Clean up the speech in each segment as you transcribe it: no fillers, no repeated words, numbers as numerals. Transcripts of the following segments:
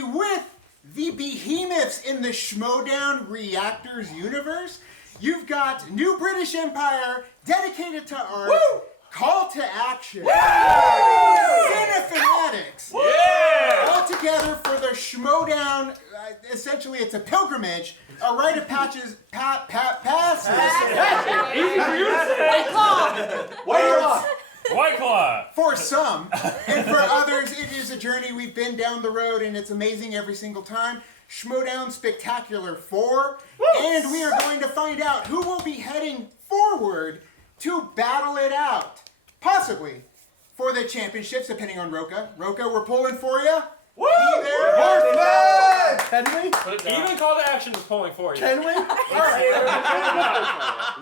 journey with the behemoths in the Schmoedown Reactors universe. You've got New British Empire, dedicated to art, woo! Call to action, Cinefanatics, yeah! All together for the Schmoedown. Essentially, it's a pilgrimage, a rite of passes. Easy for you to say. White Claw. For some, and for others, it is a journey. We've been down the road, and it's amazing every single time. Schmoedown Spectacular 4, and we are going to find out who will be heading forward to battle it out, possibly for the championships, depending on Roka. Roka, we're pulling for you. Woo! Be there. Can we? Even Call to Action is pulling for you. Can we?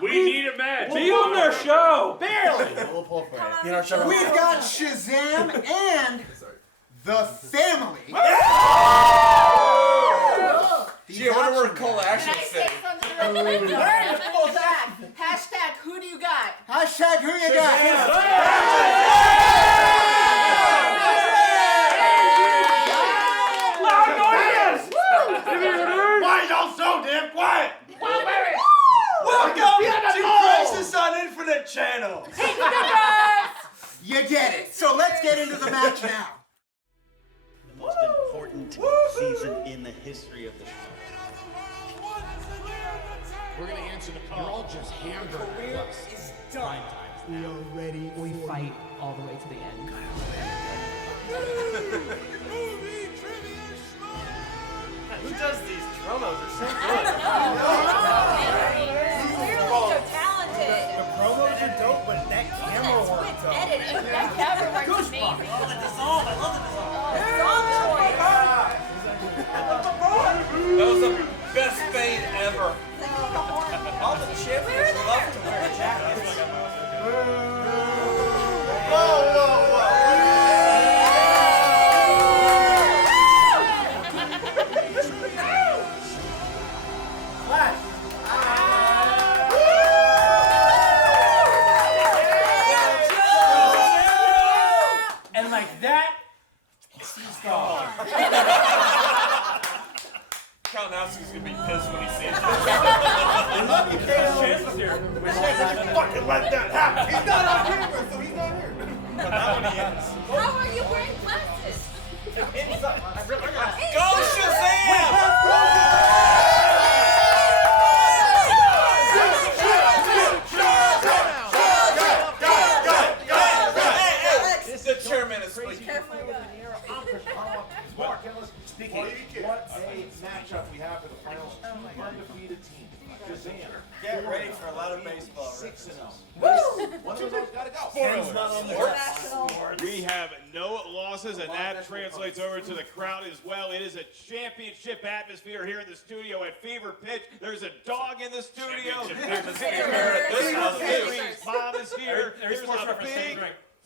We need a match. Be on their show. Barely. We'll pull for you. We've got Shazam and the family. Gee, I wonder where Call to Action Can I fits. say something really quick? Hashtag who do you got? Hashtag who you got? Loud noises! Why y'all so damn quiet? Welcome to Crisis on Infinite Channel. You get it. So let's get into the match now. The most important season in the history of the show. We're gonna answer the call. You're all just hamburgers. Is done. We are ready. We fight all the way to the end. Who does these promos? They're so good. Clearly so talented. The promos are dope, but that camera work Quick though. editing. That camera work is amazing. Oh, the dissolve. I love the dissolve. Song choice. That was the best fade ever. All the champions love to wear jackets. And like that, Kalinowski's gonna be pissed when he sees this. Chance was here. Fucking let that happen. He's not on camera, so he's not here. But now when he is. How are you wearing glasses? Go Shazam! The chairman is speaking. Speaking, what a matchup we have for the finals. Two undefeated teams. Shazam. Get ready for a lot of baseball. 6-0. One of those gotta go. We have no losses, and that translates over to the crowd as well. It is a championship atmosphere here in the studio at Fever Pitch. There's a dog in the studio. There's Mom is here. There's a big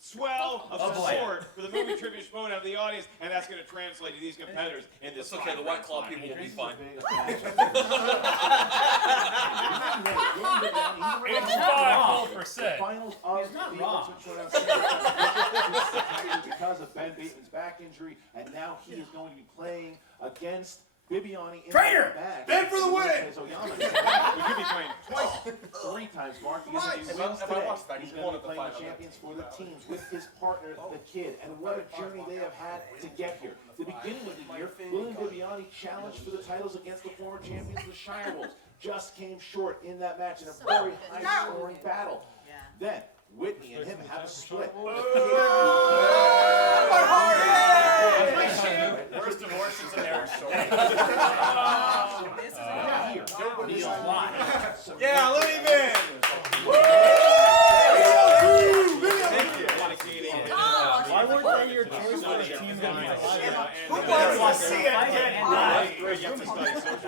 swell of support for the movie trivia Schmoedown of the audience, and that's going to translate to these competitors in this. It's okay, the White Claw people will be fine. It's 5%. Finals of the Ultimate Showdown because of Ben Bateman's back injury, and now he is going to be playing against Bibiani in the match. Ben for the win! We could be playing twice. 3 times, Mark, because if he wins today, he's going to be playing the champions for the teams with his partner, the Kid. And what a journey they have had to get here. The beginning of the year, William Bibiani challenged for the titles against the former champions, the Shire Wolves. Just came short in that match in a very high-scoring battle. Then, Whitney and him have a split. Worst divorces in Eric's story. Yeah, let him in. Thank you. Why weren't they your choice for the team that made Who wants to see it get right? You have to study social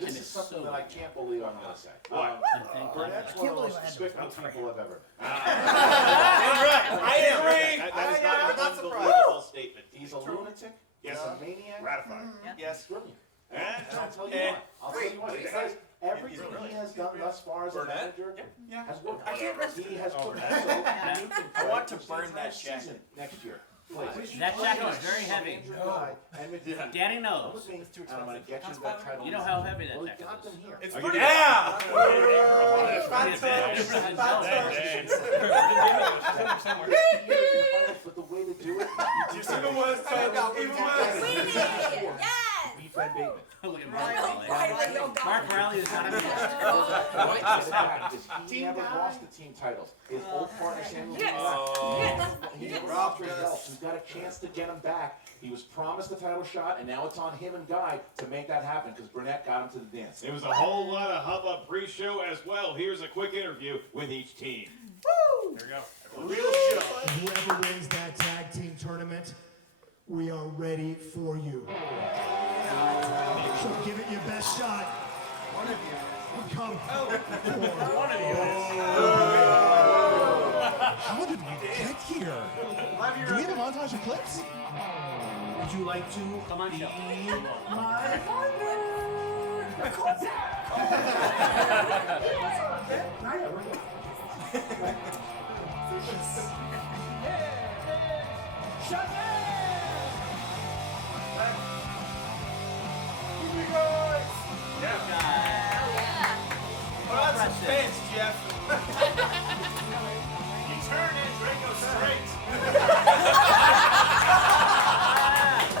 This is something that I can't believe I'm going to say. Burnett's one of the most despicable people I've ever met. I agree. That is not an unbelievable statement. He's a lunatic. Yes. He's a maniac. Ratified. Yes. Brilliant. And I'll tell you what. Because everything he has done thus far as a manager has worked. He has put I want to burn that jacket next year. That jacket was very heavy. Danny knows. I'm going to get you that title. You know how heavy that jacket Got them is. here. It's pretty But the way to do it, Even was beat Ben Bateman. Look at Mark Riley is not a He never lost the team titles. His old partner Samuel he never lost his belts. He's got a chance to get him back. He was promised the title shot, and now it's on him and Guy to make that happen because Burnett got him to the dance. It was a whole lot of hubbub pre-show as well. Here's a quick interview with each team. Woo! There we go. Real show. Whoever wins that tag team tournament, we are ready for you. So give it your best shot. One of you. Come One of you. How did we get here? Do we have a montage of clips? Would you like to Come on, show. my partner? Suspense, Jeff. You turn it, Draco straight.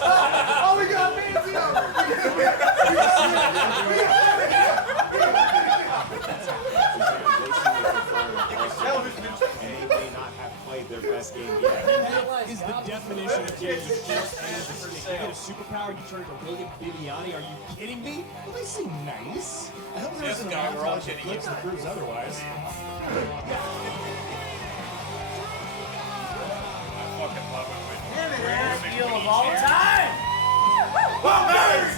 Oh, we got Nancy! And they may not have played their best game yet. That is the definition of getting a if you get a superpower, you turn into William Bibiani. Are you kidding me? Well, they seem nice. I hope there's Yes, a Guy, we're all montage of kidding clips you. that proves otherwise. I fucking love it. Best deal of all time! Whoppers!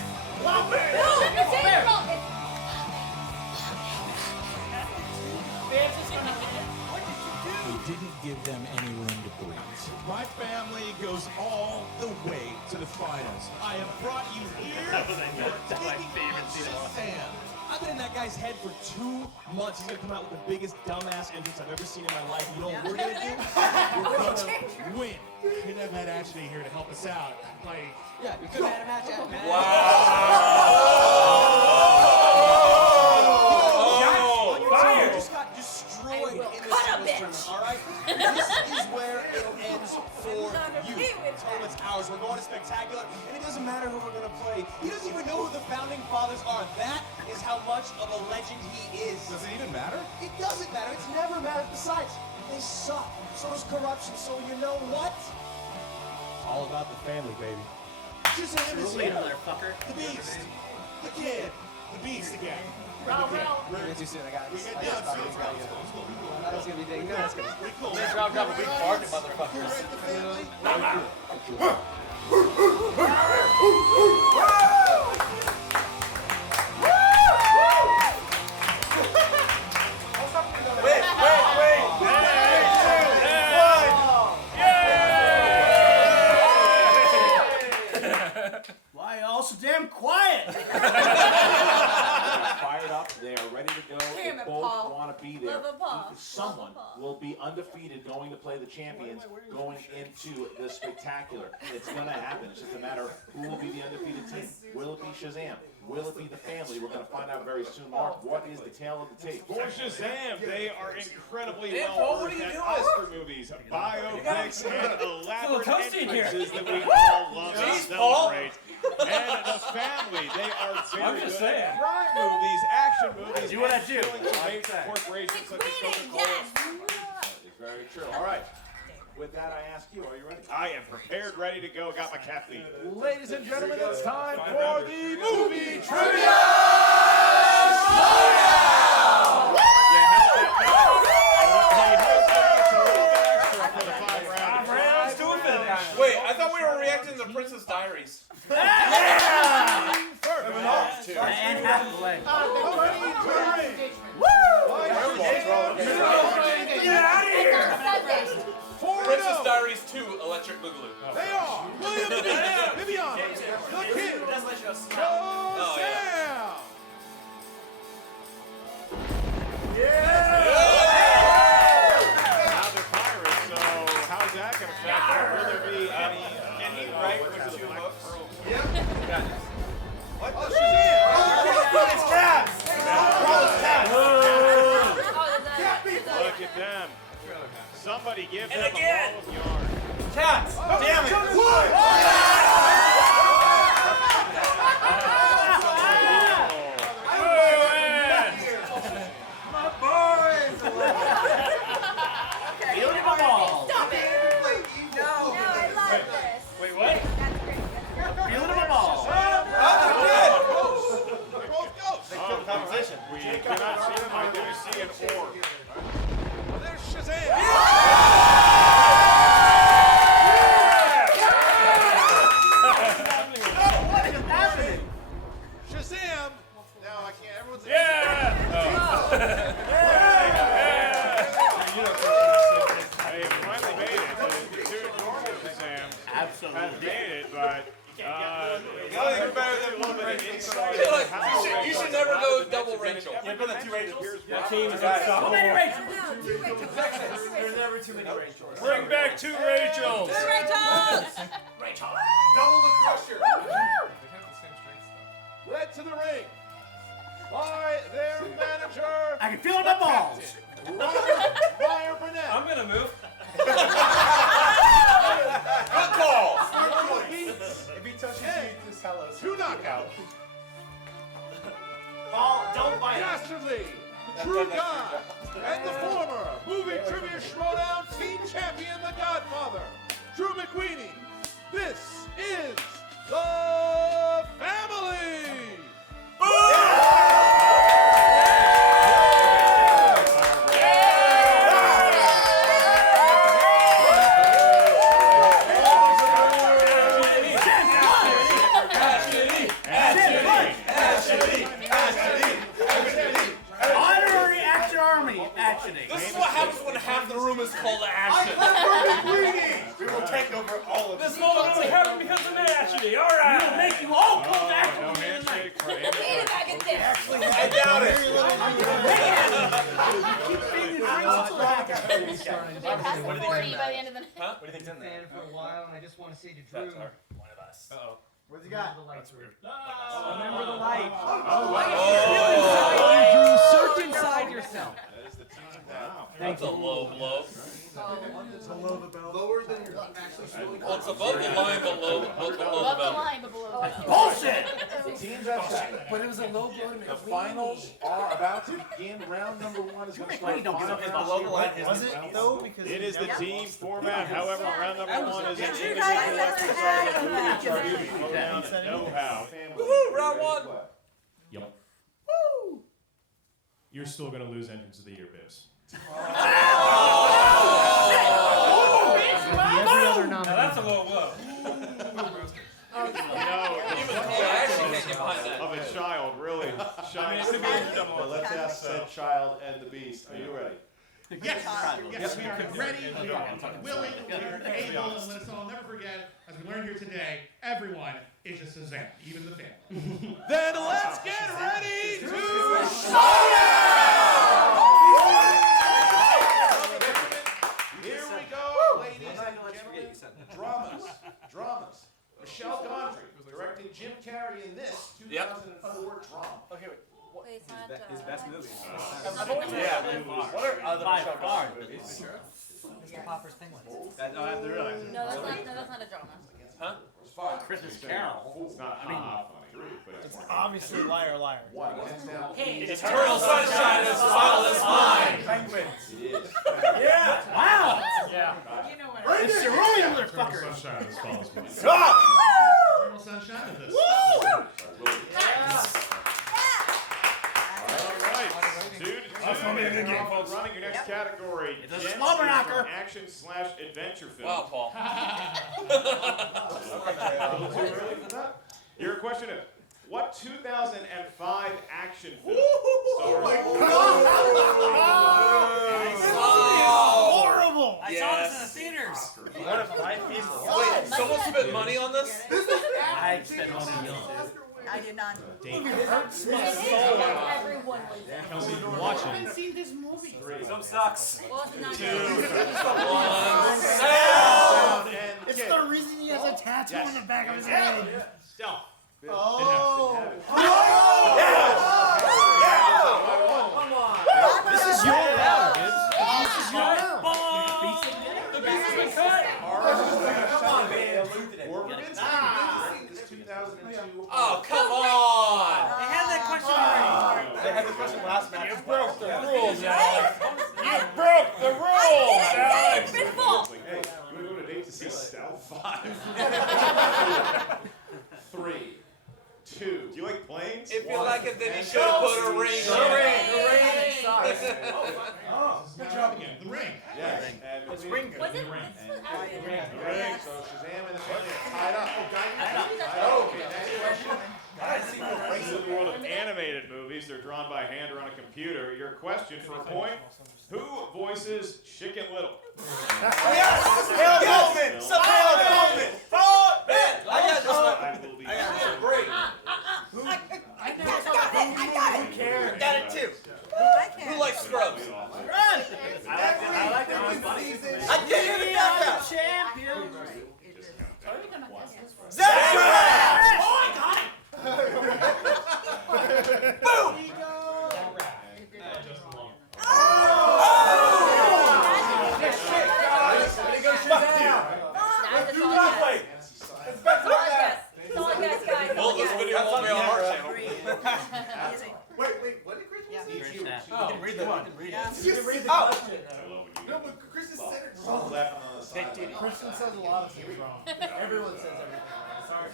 We didn't give them any room to breathe. My family goes all the way to the finals. I have brought you here. That's my favorite scene of all. Shazam. I've been in that guy's head for 2 months. He's gonna come out with the biggest dumbass entrance I've ever seen in my life. You know what we're gonna do? We're gonna win. Couldn't have had Ashley here to help us out. Like, Yeah, we could have had a match at man. Fire! You just got destroyed in this tournament, all right? This is where it ends for you. Tournament's ours. We're going to Spectacular, and it doesn't matter who we're going to play. He doesn't even know who the founding fathers are. That is how much of a legend he is. does it even matter? It doesn't matter. It's never mattered. Besides, they suck. So does corruption. So you know what? All about the family, baby. Shazam is Later, here. motherfucker. The Beast. The Kid. The Beast again. Too soon. I got it. I thought it was going to be big. No, that's good. Drop a big bargain, motherfuckers. Why y'all so damn quiet? Fired up, they are ready to go. They Damn it, both Paul. want to be there. Love it, Paul. Someone will be undefeated going to play the champions going into the Spectacular. It's going to happen. It's just a matter of who will be the undefeated team. Will it be Shazam? Will it be the family? We're going to find out very soon. Mark, what is the tale of the tape? For Shazam, they are incredibly well versed at Oscar movies, biopics, and elaborate entrances that we all love and celebrate. And the family, they are very good at crime movies, action movies, Do what I and do. stealing from major corporations such as Coca-Cola. It's very true. All right. With that, I ask you, are you ready? I am prepared, ready to go. Got my caffeine. Ladies and gentlemen, it's time for the movie trivia You held that note. And he held that a little bit extra for the 5 rounds. Rounds to a finish. Wait, I thought we were reacting to Princess Diaries. And half the leg. Princess Diaries 2 Electric Boogaloo. They are William Bibiani, the Kid, Oh, yeah. we give And them again. a ball of yarn. Cats! Damn it! My boys! Fielding the ball. Stop it! No, I love this. Wait, what? That's great. Fielding the ball. Competition. We cannot see them. I do see an orb. There's Shazam! Shazam! Now I can't. Everyone's They finally made it. The two normal Shazams have made it, but You're better than a little bit of insight. You should never go double Rachel. You've been two Rachels. Your team is unstoppable. unstoppable. There's never too many Rachels. Bring back two Rachels. Double the crusher. Led to the ring by their manager, I can feel it in my balls. Meyer Burnett. I'm gonna move. Good call. If he touches you, just tell us. 2 knockouts. Paul, don't bite. Dastardly, True God, and the former Movie Trivia Schmoedown Team Champion, the Godfather, Drew McQueenie. This is the family. Honorary Action Army actioning. This is what happens when half the room is called to action. We will take over all of This moment only happened because of me, actually. All right. We'll make you all call to action. No handshake for Wait a back at this. I doubt it. We're past 40 by the end of the night. Huh? What do you think's in there? Fan for a while, and I just want to say to Drew, That's one of us. Uh-oh. What's he got? That's weird. Remember the light. Oh. Search inside yourself. That's a low blow. Lower than you're actually showing. Well, it's above the line, but below Above the belt. line, but below the line. Bullshit. The teams have set. But it was a low blow to The finals are about to begin. Round number 1 is going to start. Don't get up 5 his rounds. below the line. Was it though? Because It is the team format. However, round number 1 is an You individual guys never exercise had of movie that. trivia Schmoedown know-how. Woohoo! Round 1. Yep. You're still gonna lose entrance of the year, Bibbs. Every other Now that's a low blow. Of a child, really. Shines. Well, let's ask said child and the beast. Are you ready? Yes, yes, we are ready, we are willing, we are able, and let's all never forget, as we learned here today, everyone is a Shazam, even the family. Then let's get ready to Here we go, ladies and gentlemen. Dramas. Michelle Gondry directing Jim Carrey in this 2004 drama. Okay, wait. Wait, it's not, His best movie. Yeah. What are other By Michelle far. Gondry movies? Mr. Popper's Penguins. no, that's not a drama. Huh? Christmas Carol. It's not funny, but it's more. Obviously, liar, liar. Eternal sunshine is spotless mind. Penguins. Yeah. Wow. Yeah. You know what It's cerulean, motherfucker. Sunshine as follows. Eternal sunshine of this. Running your next category. It's a Jets slobber is knocker. an action/adventure film. Wow, Paul. Your question is, what 2005 action film stars? Horrible. I saw this in the theaters. What if 5 people? Wait, someone spent money on this? I spent money on it. I did not. Hurts my Everyone was there. Kelsey, you've been watching. I haven't seen this movie. Some sucks. Well, it's not 1 sound. It's the reason he has a tattoo on the back of his head. Stealth. This is your round, Gibbs. This is your round. Oh, come on! They had that question already. They had the question last match. You broke the rules, Alex. You broke the rules, Alex. It's been full. Hey, you want to go to a date to see Stout 5? 3, 2. Do you like planes? If you like it, then you should have put a ring on it. Good job again. The ring. Yes. And It's ring good. Was it? the ring. So Shazam and the family are tied up. This is the world of animated movies. They're drawn by hand or on a computer. Your question for a point: who voices Chicken Little? Yes! Hale Coleman! Hale Coleman! Oh, man! I got this one. I will be. I got this break. I Got it too. Who likes Scrubs? I like that one. I can't hear the countdown. Champion. Zach! Oh, I got it! Boom! Well, this video won't be on our channel. Wait, what did Chris say? You can read You can read the question. No, but Chris has said it wrong. Christian says a lot of things wrong. Everyone says everything. Sorry.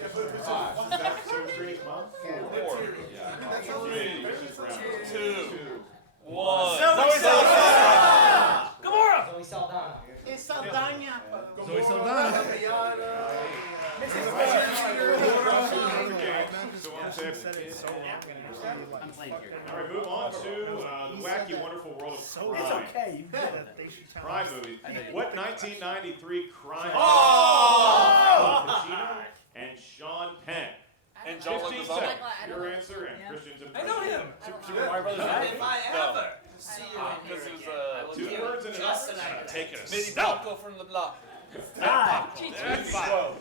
Two. 1. Zoe Saldana! Gamora. Zoe Saldana. It's Saldana. Zoe Saldana. I'm playing here. All right, move on to the wacky, wonderful world of crime. It's okay. You did it. Crime movies. What 1993 crime? Oh! Pacino and Sean Penn. And John 15 Leguizamo. seconds. Your answer and Christian's impression. I know him. Super Mario Brothers. If I ever see you because he was 2 words in Justin, an take it. Mini Falco from the block.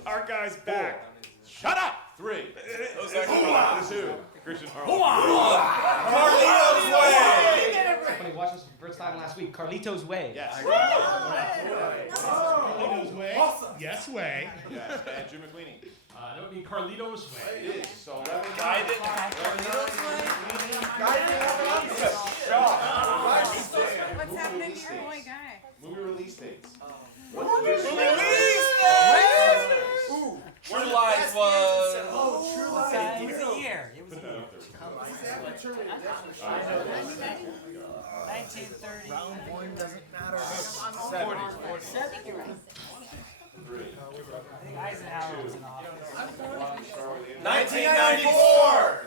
Our guy's back. Shut up. 3. Those are 2. Christian Harlow. Carlito's Way. When he watched this for the first time last week, Carlito's Way. Yes. Carlito's Way. Awesome. Yes, way. Yes. And Jim McLeaney. That would be Carlito's Way. It is. So 11. Guided. What's happening here? Oh my God. Movie release dates. Release dates. True Lies was. True Lies. It was a year. It was a year. 1930. Round 1 doesn't matter. 3. I think Eisenhower was in office. 1994.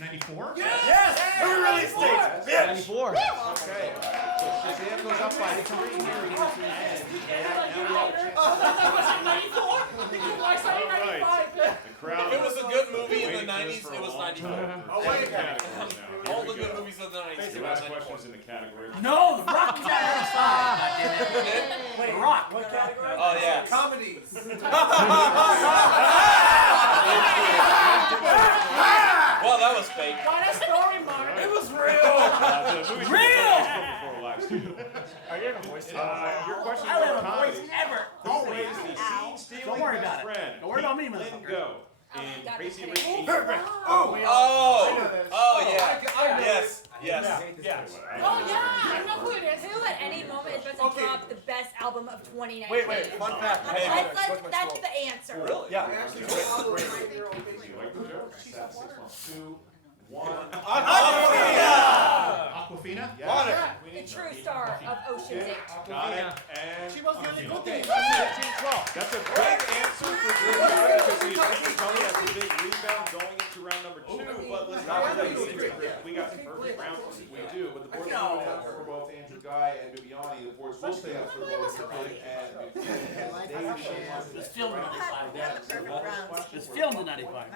94? Yes. Movie release dates. 94. Okay. So Shazam goes up by 3 here. He goes to the end. The crowd. If it was a good movie in the 90s, it was 94. Oh, wait. All the good movies of the 90s. The last question's in the category. No, The Rock was on the other side. Wait, The Rock. What category? Oh, yeah. Comedies. Well, that was fake. What a story, Mark. It was real. Real! Your question I don't have about a voice comedies. ever. Who plays the scene-stealing Don't worry best about it. friend? Don't worry about me, Pete motherfucker. Lingo in Crazy Rich Asians. Oh, yeah. Yes. Yes. Oh yeah, I know who it is. Who at any moment is about to drop the best album of 2019? Wait, fun fact. That's the answer. Really? Yeah. Do you like the joke? 2, 1. Aquafina? Yes. The true star of Ocean's 8. Got it. And She was the only cookie. 15-12. That's a big answer for Drew because he probably has a big rebound going into round number 2. But let's not forget, we got some perfect rounds. We do, but the board's going to have for both Andrew Guy and Bibiani. The boards will stay up for both Big and Bibiani. It's filmed in 95. It's filmed in 95.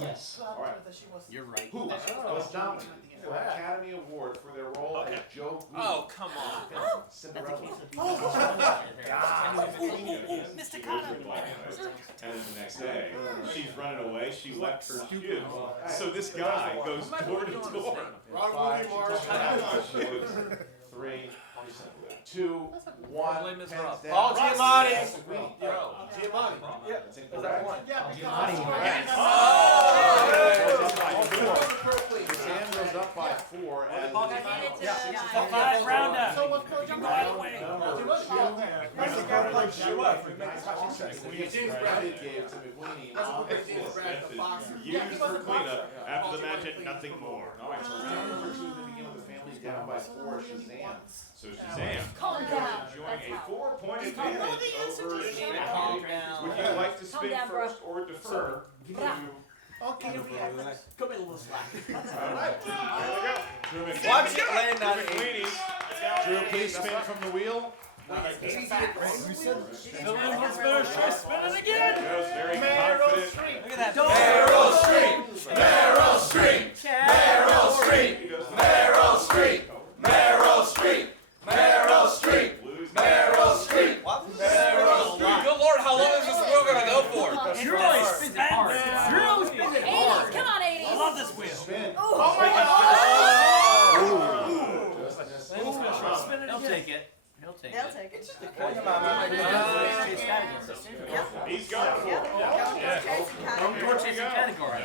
Yes. All right. You're right. Who was nominated for an Academy Award for their role as Joe Goody? Oh, come on. Cinderella. Mr. Connor. And then the next day, she's running away. She left her shoes. So this guy goes door to door. 5, 3. 2, 1. Blame Ms. Pens Ross. down. Oh, Giamatti. Giamatti. Yeah. Is that one? Yeah. Sam goes up by 4 as The 5 rounder. So what's Coach Go out of the way. gave to McWeeny on the floor. Used for cleanup after the match at nothing more. All right, so round number 2, they begin with the families down by 4. Shazam. So Shazam Calm down. enjoying a 4-point Just calm advantage down. over Calm Schmoedown. down. Would you like to spin down, bro. first or defer to... Okay, come in a little slack. All right, there we go. Watch it land on McWeeny. Drew, please spin from the wheel. Spin it again. Goes very confident. Look at that. Meryl Streep. Meryl Streep. Meryl Streep. Meryl Streep. Meryl Streep. Meryl Streep. Meryl Streep. Meryl Streep. Good Lord, how long is this wheel gonna go for? Drew spins it hard. Drew spins it 80s, hard. come on, 80s. I love this wheel. Spin. Oh my God. Spin it again. He'll take it. He'll take it. take it. He's going for it. Door chasing category.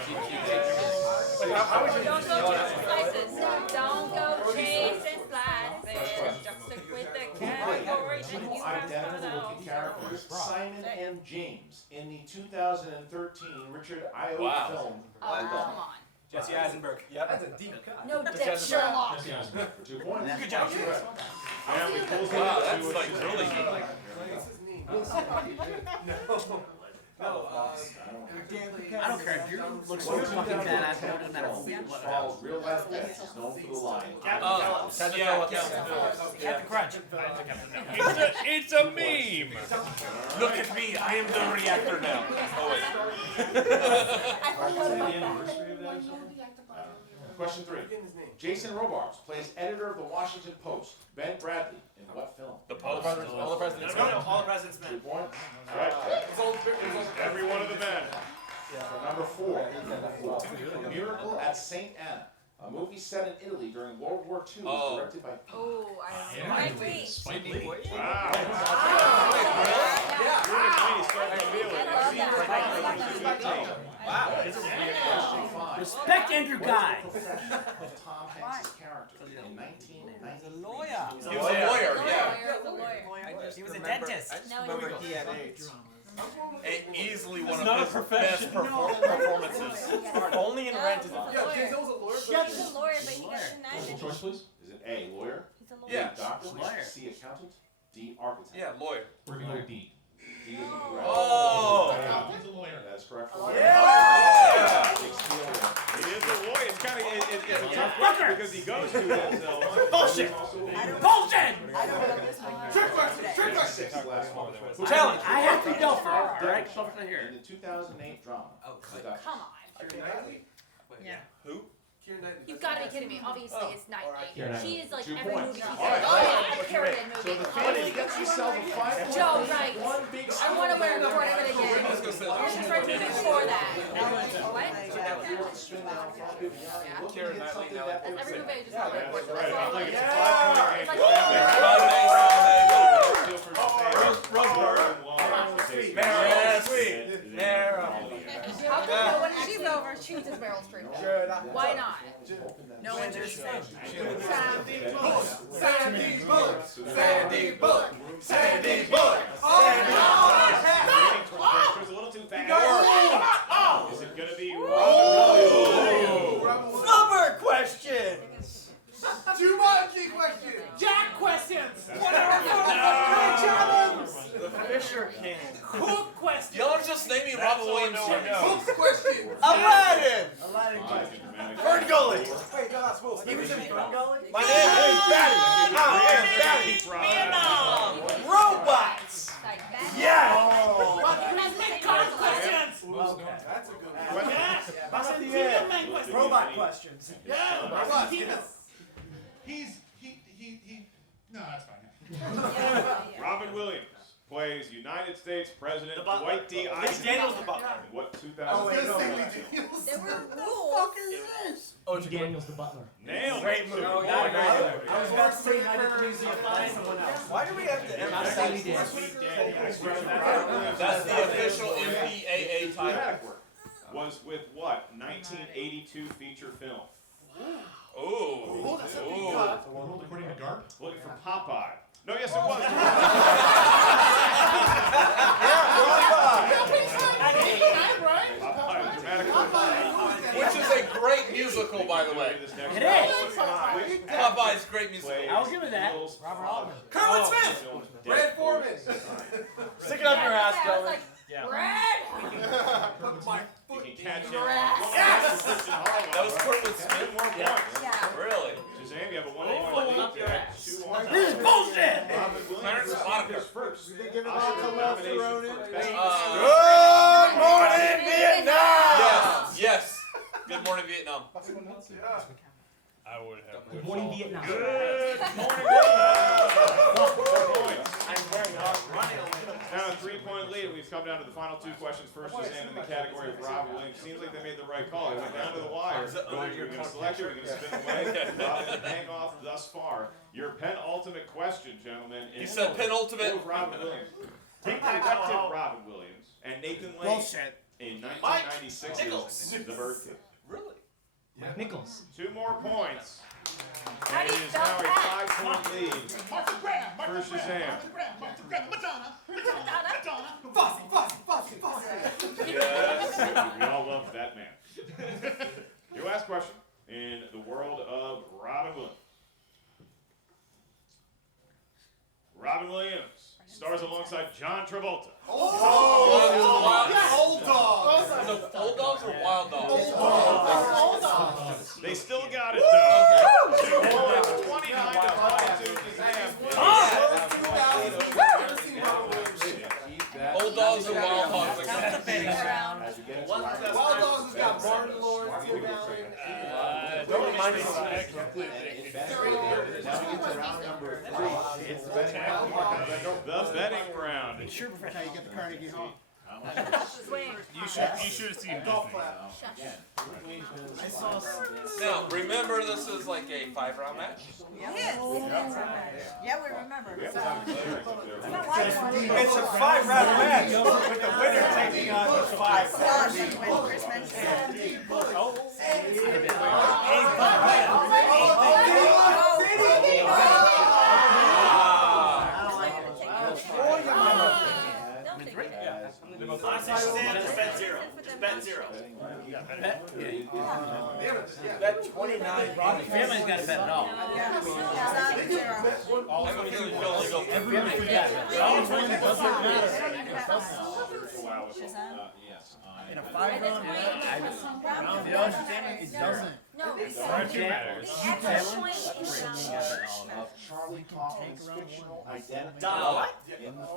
Don't go chasing slices. Don't go chasing slices. Just stick with the category that you have Identical found. looking characters. Simon and James in the 2013 Richard Ayoade film. Oh, come on. Jesse Eisenberg. Yep. That's a deep cut. No dick, Sherlock. For 2 points. Good job. And we pulls it Wow, up that's to like Shazam. really deep. I don't care. Drew looks so fucking badass. It doesn't matter what. Follows real life events. He's known for the line. Oh, Captain Crunch. It's a meme. look at me. I am the reactor now. Oh, Question 3. Jason Robards plays editor of the Washington Post. Ben Bradley in what film? The Post. All the President's Men. All the President's 2 points. Right. Every one of the men. For number 4. A Miracle at St. Anna. A movie set in Italy during World War II was directed by Oh, I don't know. Mike Lee. Wow. I love that. Wow. Respect Andrew Guy. Tom Hanks' character in 1990. He's a lawyer. He was a lawyer, yeah. He was a dentist. No, he had AIDS. Easily one not of his best performances. Only in Rent. He's a lawyer, but he got denied. Choice, please. Is it A, lawyer? He's a lawyer. Yeah. Doctor? Lawyer. C, accountant? D, architect? Yeah, lawyer. We're going to go D. D is correct. Oh. He's a lawyer. That's correct. Yeah. He is a lawyer. It's kind of it's a tough question because he goes to it. Bullshit. Bullshit. Trick question. Last one. Challenge. I have to go for it. All right, come to In here. the 2008 drama. Seduction. Come on. Yeah. Who? You've got to be kidding me. Obviously, it's Nightlight. She is like 2 every points. movie she's in. All right. Oh, yeah, Carrie movie. So the family gets yourself a 5-point Joe, lead, right. one big I want to wear a tournament again. This is for movie before that. What? spin down from Viviani. Yeah. Look to hit something that would Every movie I just That's like. right. I think it's a Yeah. 5-point game. How come no one she's over chooses Meryl Streep? Why not? No one just said. Sandy Bullock. Sandy Bullock. Sandy Bullock. Sandy Bullock. It's a little too fast. Is it going to be Flubber question. Jumanji question. Jack questions. The Fisher King. Cook question. Y'all are just naming Robin Williams. Cook's question. Aladdin. Ferngully. Wait, no, that's Will Smith. My name is Batty. I am Batty. Vietnam. Robots. Yeah. Questions. That's a good one. Robot questions. He. No, that's fine. Robin Williams plays Broadway's United States President Dwight D. Mitch Eisenhower. Daniels the Butler. In what 2000? There were rules. Oh, Lee Daniels the Butler. Nailed Great it. movie. 2 I points. was about to say I didn't use it. Find someone else. Why do we have to emphasize this? That's the official MPAA title. Was with what 1982 feature film? Ooh. That's a big cut. According to Garp. Looking for Popeye. No, yes, it was. Popeye, dramatic. Which is a great musical, by the way. It is. Popeye's great musical. I'll give it that. Robert Altman. Kermit Smith. Brad Foreman. Stick it up your ass, Kelvin. Brad! You can catch it. Yes! That was Kermit Smith. 2 more points. Yeah. Really? Shazam, you have a 1-point lead. up your ass. 2 more. This is bullshit! Robin Williams is first. They give it all Oscar to Love nomination Ronan. for Best Good morning, Vietnam! Yes. Good morning, Vietnam. I would have. Good morning, Vietnam. Good morning, Vietnam. 4 points. Now a 3-point lead. We've come down to the final 2 questions. First Shazam in the category of Robin Williams. Seems like they made the right call. They went down to the wire. We're going to select you. We're going to spin away. Robin, hang off thus far. Your penultimate question, gentlemen. You said penultimate. Robin Williams. Detective Robin Williams and Nathan Lane. Bullshit. In 1996 is the birthday. Really? Mike Nichols. 2 more points. How And do it you is spell now a that? 5-point lead. Martha Graham. For Shazam. Madonna. Yes, we all love that man. Your last question in the world of Robin Williams. Robin Williams stars alongside John Travolta. Old dogs. No, old dogs or wild dogs? Old dogs. They still got it though. 2 points, 29 to 22 Shazam. Old dogs or wild dogs? Wild Dogs has got Martin Lawrence, Woody Allen. Don't remind me of that. The betting round. Sure, how you get the Carnegie Hall. You should have seen Golf clap. Now, remember this is like a 5-round match? Yes. Yeah, we remember. It's not It's a 5-round match with the winner taking on the 5. Bet 0. Bet 29. Family's got to bet it all. I have a feeling Phil will go In a 5-round It doesn't. No, because the extra point is Charlie Collins' fictional identity. Donald.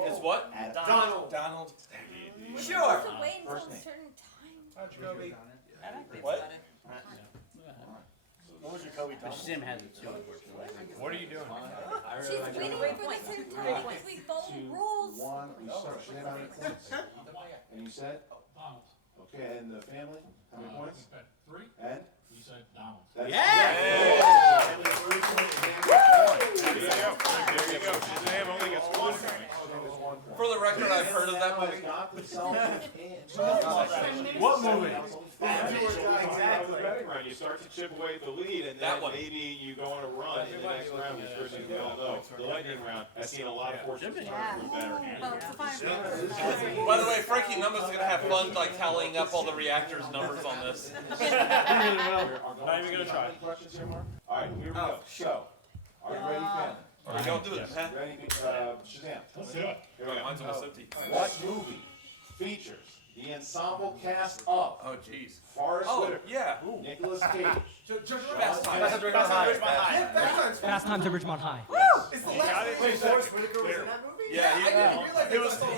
It's what? Donald. Sure. Sure. To wait until a certain time. What? What was your Kobe But Sim has it too. What are you doing? She's waiting for the certain time because we follow rules. 1, we start Shazam, how many points? And you said? Okay, and the family, how many points? 3. And? You said Donald. There you go. Shazam only gets 1 point. For the record, I've heard of that movie. What movie? You start to chip away at the lead, and That then one. maybe you go on a run in the next round, which first we all know. The lightning round has seen a lot of fortunes turn for the better. By the way, Frankie Numbers is going to have fun like tallying up all the reactors' numbers on this. Not even going to try. Questions here, Mark? All right, here we go. So, are you ready, family? Don't do it, man. Ready, Shazam? Let's do it. Here we go. Mine's almost empty. What movie features the ensemble cast of Oh, jeez. Forrest Oh, Whitaker, yeah. Nicolas Cage, Fast Times. Fast Times at Ridgemont High. It's the last movie. Forrest Whitaker was in that movie? Yeah, he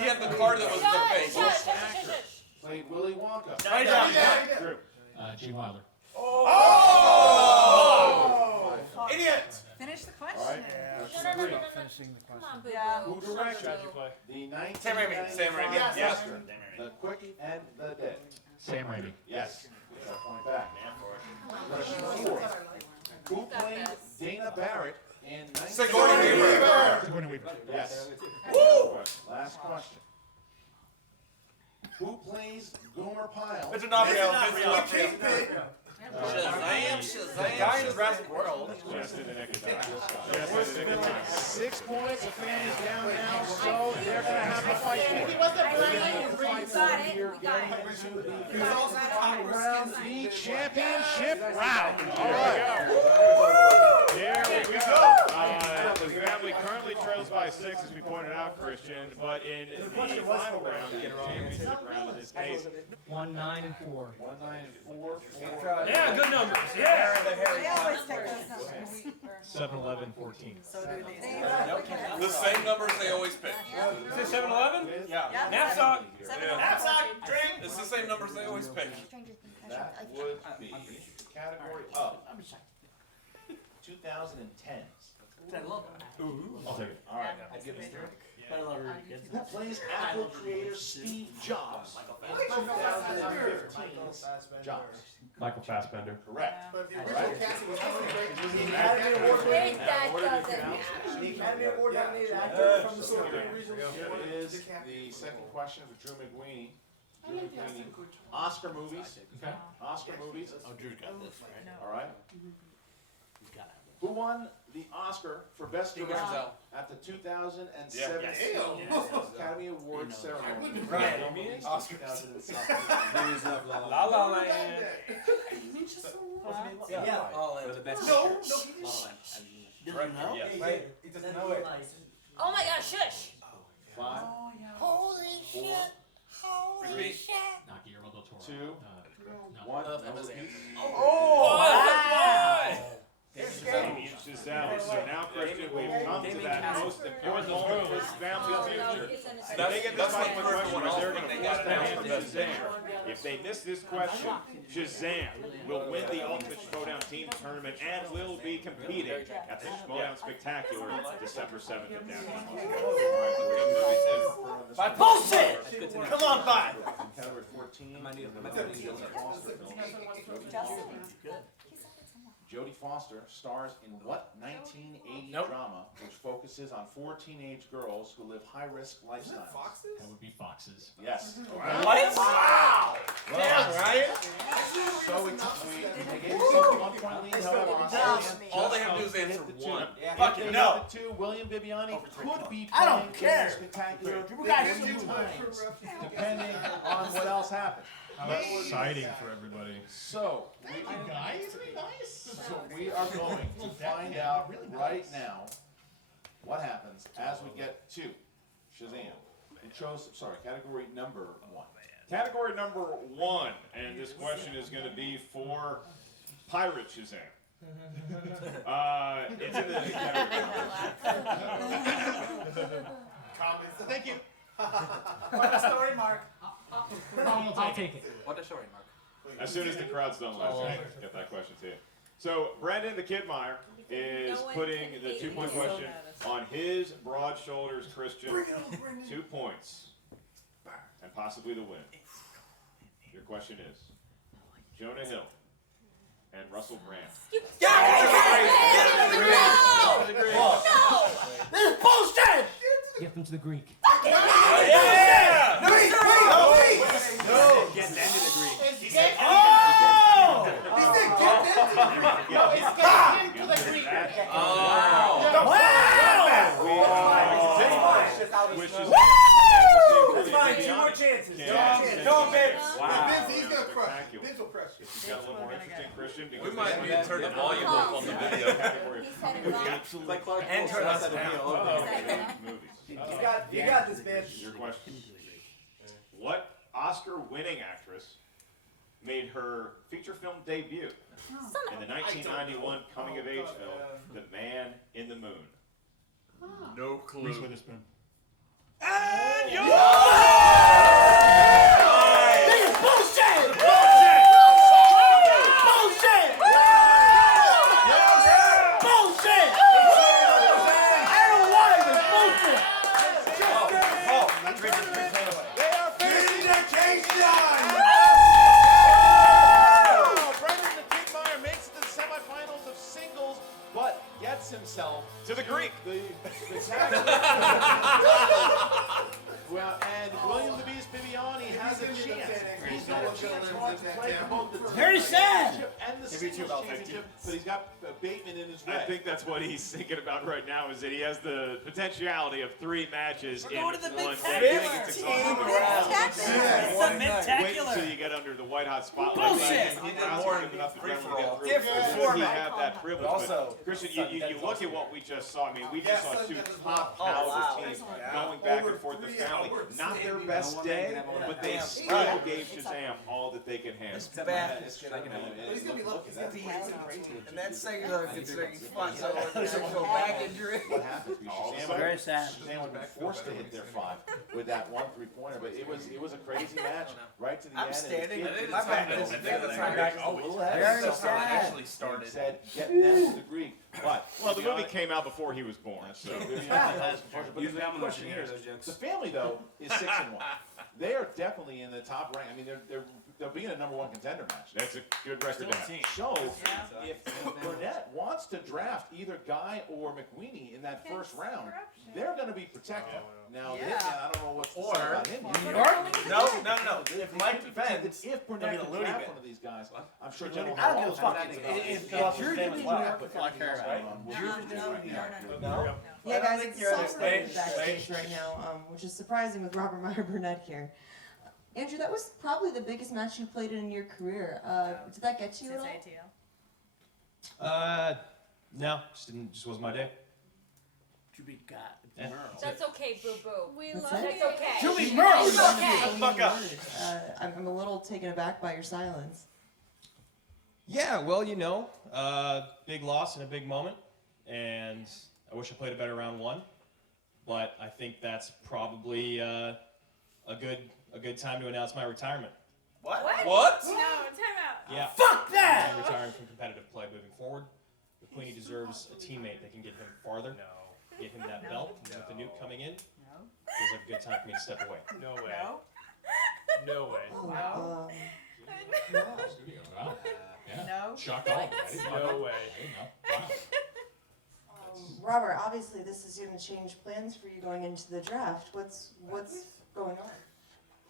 had the card that was the face. played Willy Wonka. Right down. Gene Wilder. Oh! Idiot! Finish the question. All right. No. Come on, boo. Who directed the 1995 Sam Raimi. Yes. Western, The Quick and the Dead? Sam Raimi. Yes. We got a point back. Question number 4. Who played Dana Barrett in Sigourney Weaver. Sigourney Weaver. Yes. Last question. Who plays Gomer Pyle? Vincent D'Onofrio. Shazam. Guy in Jurassic World. Just in the nick of time. 6 points. The family's down now, so they're going to have to fight for it. You got it. We got it. Round the championship round. All right. Here we go. The family currently trails by 6, as we pointed out, Christian. But in the final round, the championship round in this case, 1, 9, and 4. 1, 9, and 4. Yeah, good numbers. Yeah. They always take those numbers. 7, 11, 14. The same numbers they always pick. Is it 7-Eleven? Yeah. Knapsack. Knapsack. Drink. It's the same numbers they always pick. That would be category of 2010s. I'll take it. All right. Who plays Apple creator Steve Jobs in 2015? Jobs. Michael Fassbender. Correct. Wait, that doesn't matter. The Academy Award nominated actor from the story. Here is the second question for Drew McWeeny. Drew McWeeny. Oscar movies. Okay. Oscar movies. Oh, Drew's got this, right? All right. He's got it. Who won the Oscar for Best Steve Director Marcel. at the 2007 Yeah. Academy Awards ceremony? Right. Oscar. La La Land. Yeah. For the best No, picture. no. Didn't know? Yes. Wait, he doesn't know it. Oh my gosh, shush. 5, Holy shit. Holy Repeat. shit. Not Guillermo del Toro. 2, No. 1. Emma's Repeat. Why? Shazam. So now, Christian, we've come to that most important moment for this family's future. If they get this That's one what question, first they're one going to they force got their hand announced to for Best Shazam. If they miss this question, Shazam will win the Ultimate Schmoedown Teams Tournament and will be competing at the Schmoedown Spectacular December 7th in downtown. Bullshit! Come on, bye. Category 14. Jodie Foster stars in what 1980 drama which focuses on 4 teenage girls who live high-risk lifestyles? That would be Foxes. Yes. What? Wow! Damn, right? So they gave themselves a 1 point lead, however. All they have to do is answer one. Fucking no. The 2, William Bibiani could be I don't playing care. in the Spectacular You guys 50 do times, depending on what else happens. How exciting for everybody. So, we are going to find out right now what happens as we get to Shazam. We chose, category number 1. Category number 1, and this question is going to be for Pirate Shazam. It's in the category. Thank you. What a story, Mark. I'll take it. What a story, Mark. As soon as the crowd's done laughing, get that question to you. So, Brandon the Kidmeyer is putting the 2-point question on his broad shoulders, Christian. 2 points. And possibly the win. Your question is, Jonah Hill and Russell Brand. No! This is bullshit! Get them to the Greek. Yeah! No, wait! No! Get them to the Greek. Oh! He said get them to the Greek. No, it's get him to the Greek. It's fine, 2 more chances. Go on, babe. He's gonna crush. Vince will crush. If you've got a little more interesting, Christian, We might need to turn the volume up on the video. Like Clark and turn us movies. You got this, bitch. Your question. What Oscar-winning actress made her feature film debut in the 1991 coming-of-age film, The Man in the Moon? No clue. Reese Witherspoon. And you lost himself to the Greek. Well, and William Luis Bibiani has a chance. He's got a chance to play for both the Very sad. and the singles championship, but he's got Bateman in his way. I think that's what he's thinking about right now is that he has the potentiality of 3 matches in one day. I think it's exhausting. Wait until you get under the white hot spotlight. Bullshit. He did more in the free-for-all. Should he have that privilege? Also, Christian, you look at what we just saw. I mean, we just saw 2 top caliber teams going back and forth. The family, not their best day, but they still gave Shazam all that they can handle. He's gonna be lucky. And that's singular considering fun. So go back injury. What happens? Shazam Very sad. Shazam would be forced to hit their 5 with that 1 3-pointer, but it was a crazy match right to the end. I'm standing. My back is a little heavy. Very sad. Actually started. Said get them to the Greek, but Well, the movie came out before he was born, so. But the question here is, the family though is 6-1. They are definitely in the top rank. I mean, they'll be in a #1 contender match. That's a good record to have. So if Burnett wants to draft either Guy or McWeeny in that first round, they're going to be protected. Now, I don't know what's to say about him. No. If Mike defends, if Burnett can draft one of these guys, I'm sure General I don't give a Hall fuck. is You're doing what I care about. Yeah, guys, it's celebrated backstage right now, which is surprising with Robert Meyer Burnett here. Andrew, that was probably the biggest match you played in your career. Did that get to you at all? No, just wasn't my day. To be God. That's okay, boo boo. We That's love okay. To be Merle. It's okay. Fuck up. I'm a little taken aback by your silence. Yeah, well, big loss in a big moment, and I wish I played a better round 1, but I think that's probably a good time to announce my retirement. What? No, time out. Yeah. Fuck that! I'm retiring from competitive play moving forward. McQueenie deserves a teammate that can get him farther. Get him that belt with the nuke coming in. Feels like a good time for me to step away. No way. No way. Oh, Wow. Yeah. No. Shock on. No way. Wow. Robert, obviously this is going to change plans for you going into the draft. What's going on?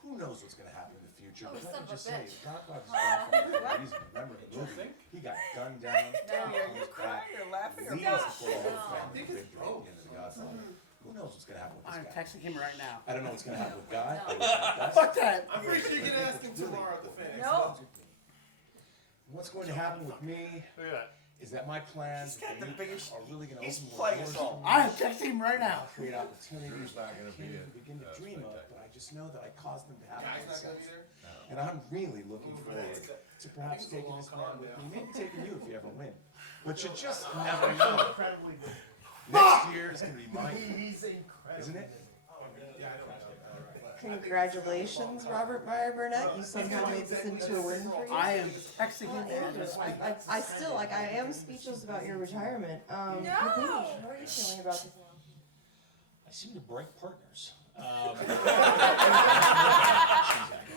Who knows what's going to happen in the future? Oh, But let son me of a just say, bitch. Doc Ock is gone for a reason. Remember the movie? He got gunned down. You're crying, you're laughing, or Leading us what? before the family big drink into the Godfather. Who knows what's going to happen with I'm this guy? texting him right now. I don't know what's going to happen with Guy. Fuck that. I'm pretty sure you can ask him tomorrow at the Phoenix. No. What's going to happen with me is that my plans are really going to open more doors for me. I am texting him right now. Create opportunities that I can't begin to dream of, but I just know that I caused them to have success. And I'm really looking forward to perhaps taking this man with me, maybe taking you if you ever win. But you just never know. Next year is going to be my year, isn't it? Congratulations, Robert Meyer Burnett. You somehow made this into a win for you. I am texting him as we speak. I am speechless about your retirement. McQueenie, how are you feeling about this now? I seem to break partners.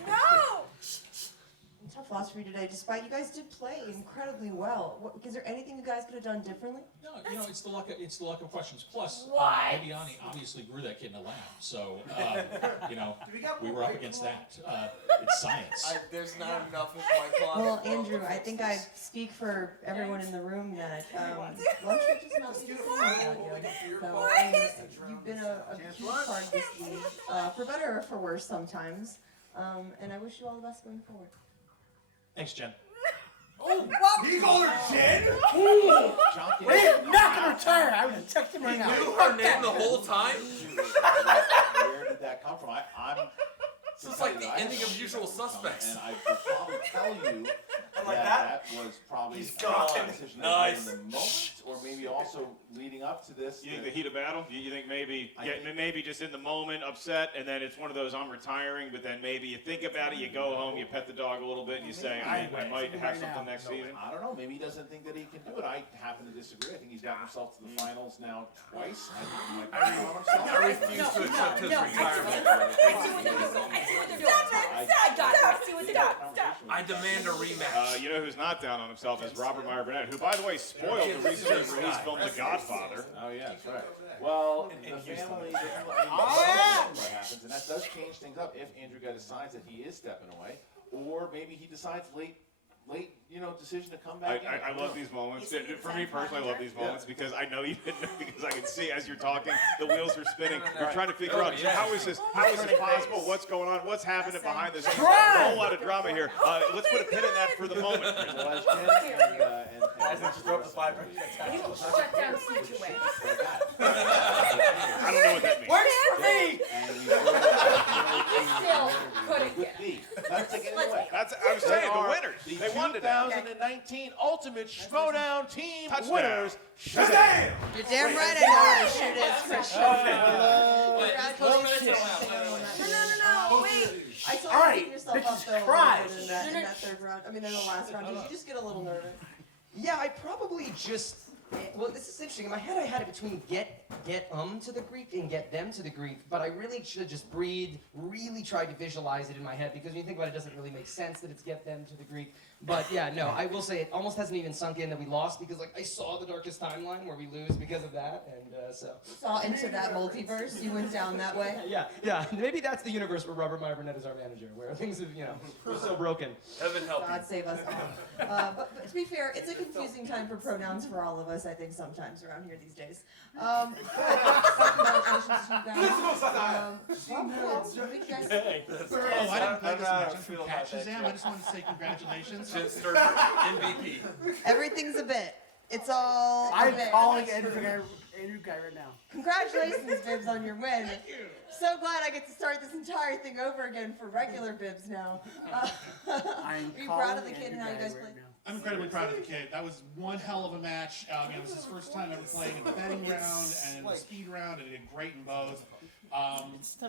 No! Tough loss for you today, despite you guys did play incredibly well. Is there anything you guys could have done differently? No, it's the luck of questions. Plus, What? Bibiani obviously grew that kid in a lab, so we were up against that. It's science. There's not enough of my closet. Well, Andrew, I think I speak for everyone in the room that lunch would just not be the same without you. So, you've been a huge part of this league, for better or for worse sometimes. And I wish you all the best going forward. Thanks, Jen. Oh, he called her Jen? He's not going to retire. I'm going to text him right now. You knew her name the whole time? Where did that come from? This is like the ending of Usual Suspects. And I will probably tell you that was probably He's gone. a decision Nice. in the moment, or maybe also leading up to this. You think the heat of battle? You think maybe maybe just in the moment upset, and then it's one of those I'm retiring, but then maybe you think about it, you go home, you pet the dog a little bit, and you say I might have something next season. I don't know. Maybe he doesn't think that he can do it. I happen to disagree. I think he's gotten himself to the finals now twice. I think he might be on himself. I refuse to accept his retirement. I demand a rematch. You know who's not down on himself is Robert Meyer Burnett, who, by the way, spoiled the recently released Tony's filmed The Godfather. Oh yeah, that's right. Well, the family what happens, and that does change things up if Andrew Guy decides that he is stepping away, or maybe he decides late, decision to come back. I love these moments. For me personally, I love these moments because I know you didn't know, because I can see as you're talking, the wheels are spinning. You're trying to figure out how is this possible? What's going on? What's happening behind this? There's a whole lot of drama here. Let's put a pin in that for the moment. I think you drove the 5 Shut down Situation. I don't know what that means. Works for me! Still couldn't get it. That's I was saying, the winners. The They wanted it. 2019 Ultimate Schmoedown Team Touchdown. winners, Shazam! You're damn right I know what a shoot is, Christian. Congratulations. No, wait. I saw you beating yourself up though a little bit in that third round. I mean, in the last round. Did you just get a little nervous? Yeah, I probably just. Well, this is interesting. In my head, I had it between get to the Greek and get them to the Greek, but I really should have just breathed, really tried to visualize it in my head, because when you think about it, it doesn't really make sense that it's get them to the Greek. But yeah, no, I will say it almost hasn't even sunk in that we lost, because like I saw the darkest timeline where we lose because of that, and so. Saw into that multiverse. You went down that way. Yeah. Maybe that's the universe where Robert Myronette is our manager, where things have, so broken. Heaven help you. God save us all. But to be fair, it's a confusing time for pronouns for all of us, I think, sometimes around here these days. Congratulations to you guys. What did you guys say? Oh, I didn't play this match. I'm from Cat Shazam. I just wanted to say congratulations. MVP. Everything's a bit. It's all a I'm bit. calling Andrew Guy right now. Congratulations, Bibbs, on your win. So glad I get to start this entire thing over again for regular Bibbs now. Are you proud of the kid and how you guys played? I'm incredibly proud of the kid. That was one hell of a match. It was his first time ever playing in the betting round and in the speed round, and he did great in both.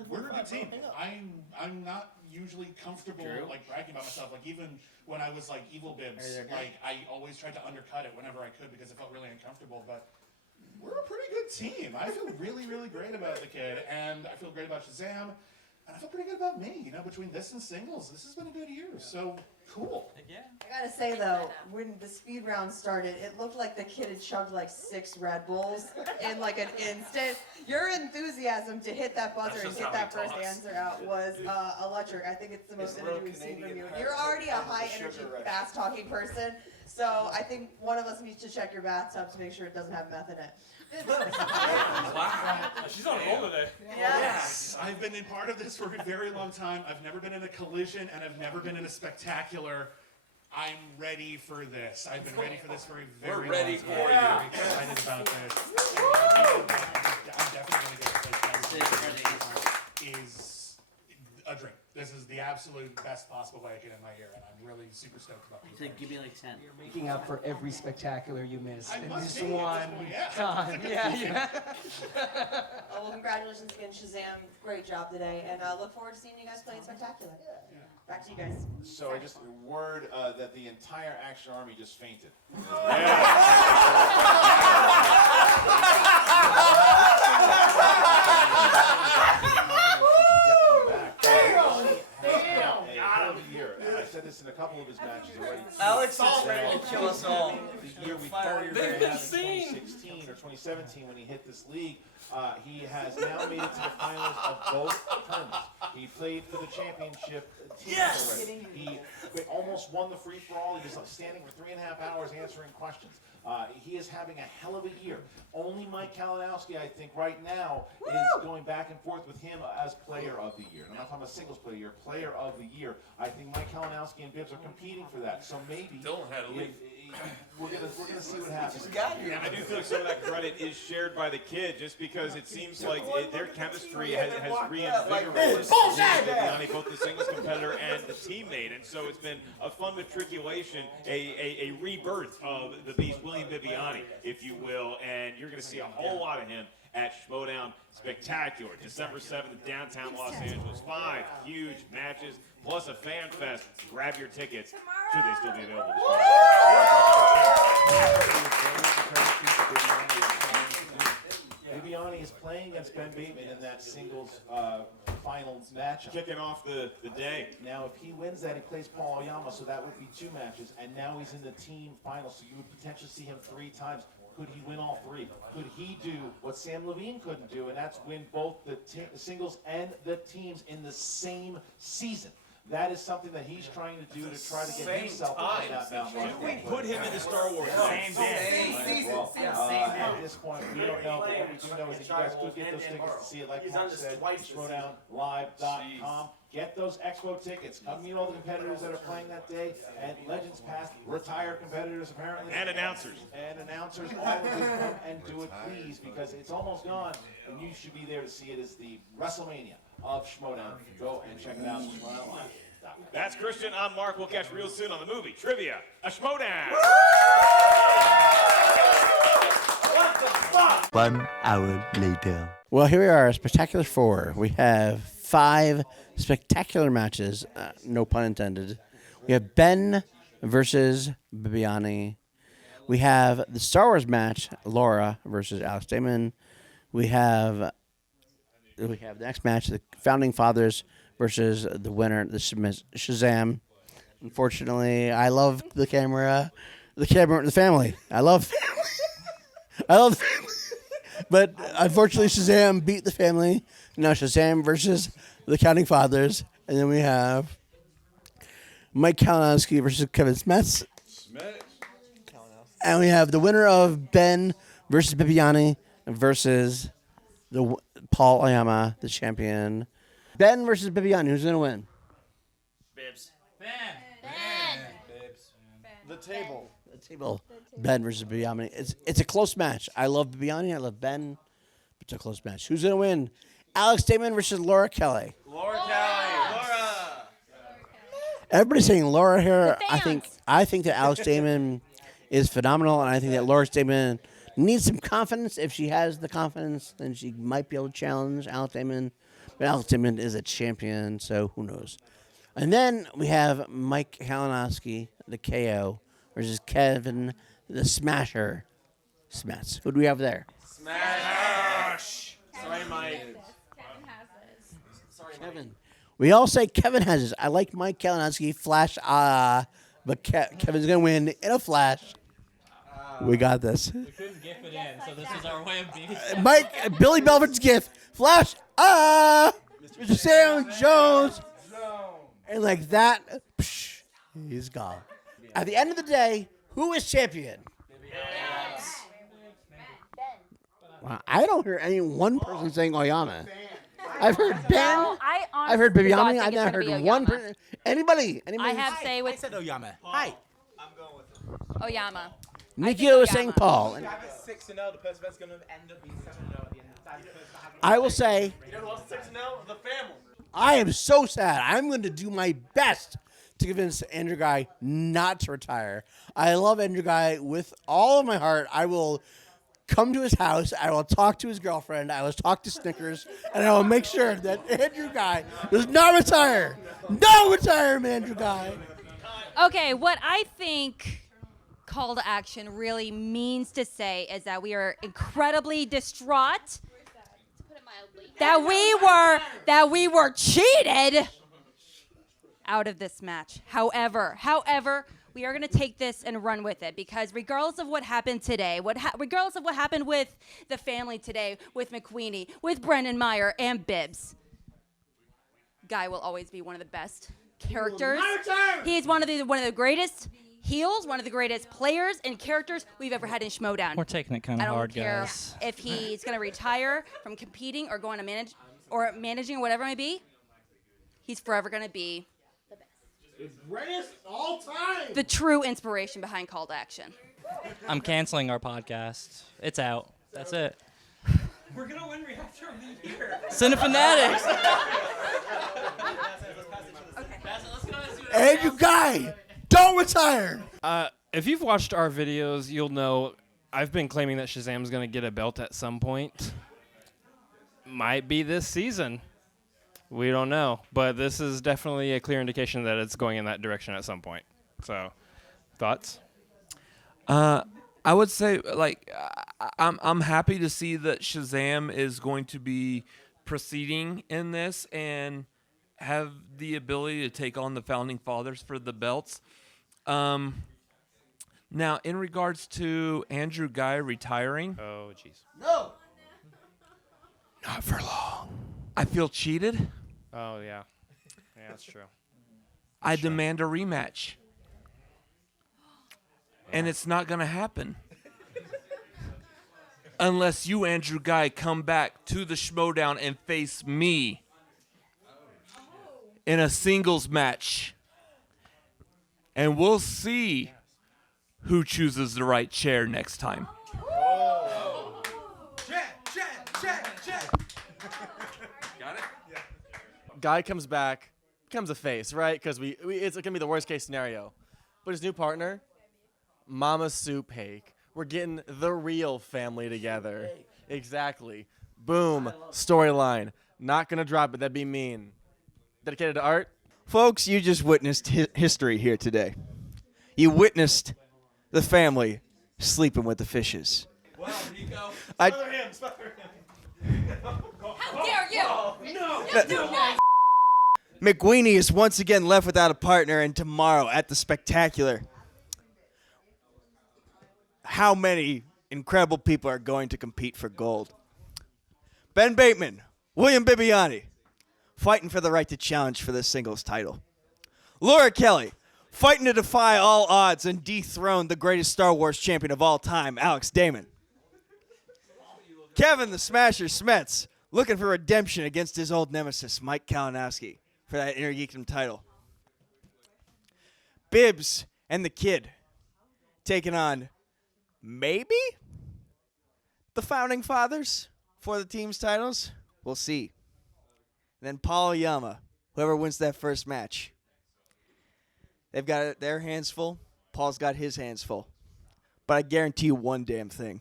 We're a good team. I'm not usually comfortable like bragging about myself. Like even when I was like Evil Bibbs, like I always tried to undercut it whenever I could because it felt really uncomfortable. But we're a pretty good team. I feel really, really great about the kid, and I feel great about Shazam, and I feel pretty good about me. Between this and singles, this has been a good year. So cool. I gotta say though, when the speed round started, it looked like the kid had chugged like 6 Red Bulls in like an instant. Your enthusiasm to hit that buzzer and get that first answer out was electric. I think it's the most energy we've seen from you. You're already a high energy, fast talking person, so I think one of us needs to check your bathtub to make sure it doesn't have meth in it. Wow. She's on a roll today. Yes, I've been in part of this for a very long time. I've never been in a collision, and I've never been in a spectacular. I'm ready for this. I've been ready for this for a very long time. We're ready for you. I'm excited about this. I'm definitely going to get to play is a dream. This is the absolute best possible way I can end my year, and I'm really super stoked about it. So give me like 10. You're making up for every spectacular you missed in must this be, one time. Yeah. Well, congratulations again, Shazam. Great job today, and look forward to seeing you guys playing spectacular. Back to you guys. So I just word that the entire Action Army just fainted. I said this in a couple of his matches already. Alex is ready to kill us all. The year we thought we were going to have in 2016 or 2017 when he hit this league, he has now made it to the finals of both tournaments. He played for the championship team already. He almost won the free-for-all. He was standing for 3.5 hours answering questions. He is having a hell of a year. Only Mike Kalinowski, I think, right now is going back and forth with him as player of the year. And I'm not talking about singles player of the year. I think Mike Kalinowski and Bibbs are competing for that. So maybe Dylan had to leave. we're gonna see what happens. Yeah, I do feel like some of that credit is shared by the kid, just because it seems like their chemistry has reinvigorated Viviani, both the singles competitor and the teammate, and so it's been a fun matriculation, a rebirth of the beast William Viviani, if you will, and you're going to see a whole lot of him at Schmoedown Spectacular, December 7th, downtown Los Angeles. 5 huge matches, plus a fan fest. Grab your tickets. Should they still be available? Viviani is playing against Ben Bateman in that singles final matchup. Kicking off the day. Now, if he wins that, he plays Paul Oyama, so that would be 2 matches. And now he's in the team final, so you would potentially see him 3 times. Could he win all 3? Could he do what Sam Levine couldn't do, and that's win both the singles and the teams in the same season? That is something that he's trying to do to try to get himself on that mountain. Do we put him in the Star Wars? Same day. At this point, we don't know, but what we do know is that you guys could get those tickets to see it, like Mark said, Schmoedownlive.com. Get those expo tickets. Come meet all the competitors that are playing that day, and Legends Past, retired competitors apparently. And announcers. And announcers, all of you come and do it, please, because it's almost gone, and you should be there to see it as the WrestleMania of Schmoedown. Go and check it out. SchmoedownLive.com. That's Christian. I'm Mark. We'll catch real soon on the movie Trivia, a Schmoedown. 1 hour later. Well, here we are, Spectacular 4. We have 5 spectacular matches, no pun intended. We have Ben versus Bibiani. We have the Star Wars match, Laura versus Alex Damon. We have the next match, the Founding Fathers versus the winner, the Shazam. Unfortunately, I love the family. I love family. I love the family. But unfortunately, Shazam beat the family. Now Shazam versus the Founding Fathers. And then we have Mike Kalinowski versus Kevin Smets. And we have the winner of Ben versus Bibiani versus the Paul Oyama, the champion. Ben versus Bibiani. Who's going to win? Bibs. The table. The table. Ben versus Bibiani. It's a close match. I love Bibiani. I love Ben. It's a close match. Who's going to win? Alex Damon versus Laura Kelly. Laura Kelly. Laura. Everybody's saying Laura here. I think that Alex Damon is phenomenal, and I think that Laura Damon needs some confidence. If she has the confidence, then she might be able to challenge Alex Damon. But Alex Damon is a champion, so who knows? And then we have Mike Kalinowski, the KO, versus Kevin, the Smasher. Smets. Who do we have there? Smash. Sorry, Mike. Kevin has this. Sorry, Kevin. We all say Kevin has this. I like Mike Kalinowski, Flash, but Kevin's going to win in a flash. We got this. We couldn't gif it in, so this is our way of being. Billy Belford's gift. Flash, Mr. Sam Jones. And like that, psh, he's gone. At the end of the day, who is champion? Wow, I don't hear any one person saying Oyama. I've heard Ben. No, I've heard honestly Bibiani. think I've it's not gonna heard be one Oyama. person. Anybody? I have say with. I said Oyama. Hi. Oyama. Nikio was saying Paul. If I have a 6-0, the person that's going to end up being 7-0 at the end of the time. I will say, You know who else is 6-0? The family. I am so sad. I'm going to do my best to convince Andrew Guy not to retire. I love Andrew Guy with all of my heart. I will come to his house. I will talk to his girlfriend. I will talk to Snickers. And I will make sure that Andrew Guy does not retire. No retirement, Andrew Guy. Okay, what I think call to action really means to say is that we are incredibly distraught that we were cheated out of this match. However, we are going to take this and run with it because regardless of what happened today, regardless of what happened with the family today, with McQueenie, with Brendan Meyer and Bibbs, Guy will always be one of the best characters. He's one of the greatest heels, one of the greatest players and characters we've ever had in Schmoedown. We're taking it kind of hard, I don't care guys. if he's going to retire from competing or going to managing or whatever it may be. He's forever going to be The greatest all time. the true inspiration behind Call to Action. I'm canceling our podcast. It's out. That's it. We're going to win Reactor of the Year. Cinefanatics. Andrew Guy, don't retire. If you've watched our videos, you'll know I've been claiming that Shazam's going to get a belt at some point. Might be this season. We don't know. But this is definitely a clear indication that it's going in that direction at some point. So, thoughts? I would say, like, I'm happy to see that Shazam is going to be proceeding in this and have the ability to take on the Founding Fathers for the belts. Now, in regards to Andrew Guy retiring. Oh, jeez. No. Not for long. I feel cheated. Oh, yeah. Yeah, that's true. I demand a rematch. And it's not going to happen. Unless you, Andrew Guy, come back to the Schmoedown and face me in a singles match. And we'll see who chooses the right chair next time. Got it? Yeah. Guy comes back, becomes a face, right? Because it's going to be the worst case scenario. But his new partner, Mama Soup Hake. We're getting the real family together. Exactly. Boom. Storyline. Not going to drop it. That'd be mean. Dedicated to Art? Folks, you just witnessed history here today. You witnessed the family sleeping with the fishes. Wow, Rico. Smother him. How dare you? No. You do not. McWeenie is once again left without a partner, and tomorrow at the Spectacular, how many incredible people are going to compete for gold? Ben Bateman, William Bibiani, fighting for the right to challenge for the singles title. Laura Kelly, fighting to defy all odds and dethrone the greatest Star Wars champion of all time, Alex Damon. Kevin the Smasher Smets, looking for redemption against his old nemesis, Mike Kalinowski, for that Inner Geekdom title. Bibbs and the Kid, taking on maybe the Founding Fathers for the team's titles. We'll see. And then Paul Yama, whoever wins that first match. They've got their hands full. Paul's got his hands full. But I guarantee you one damn thing.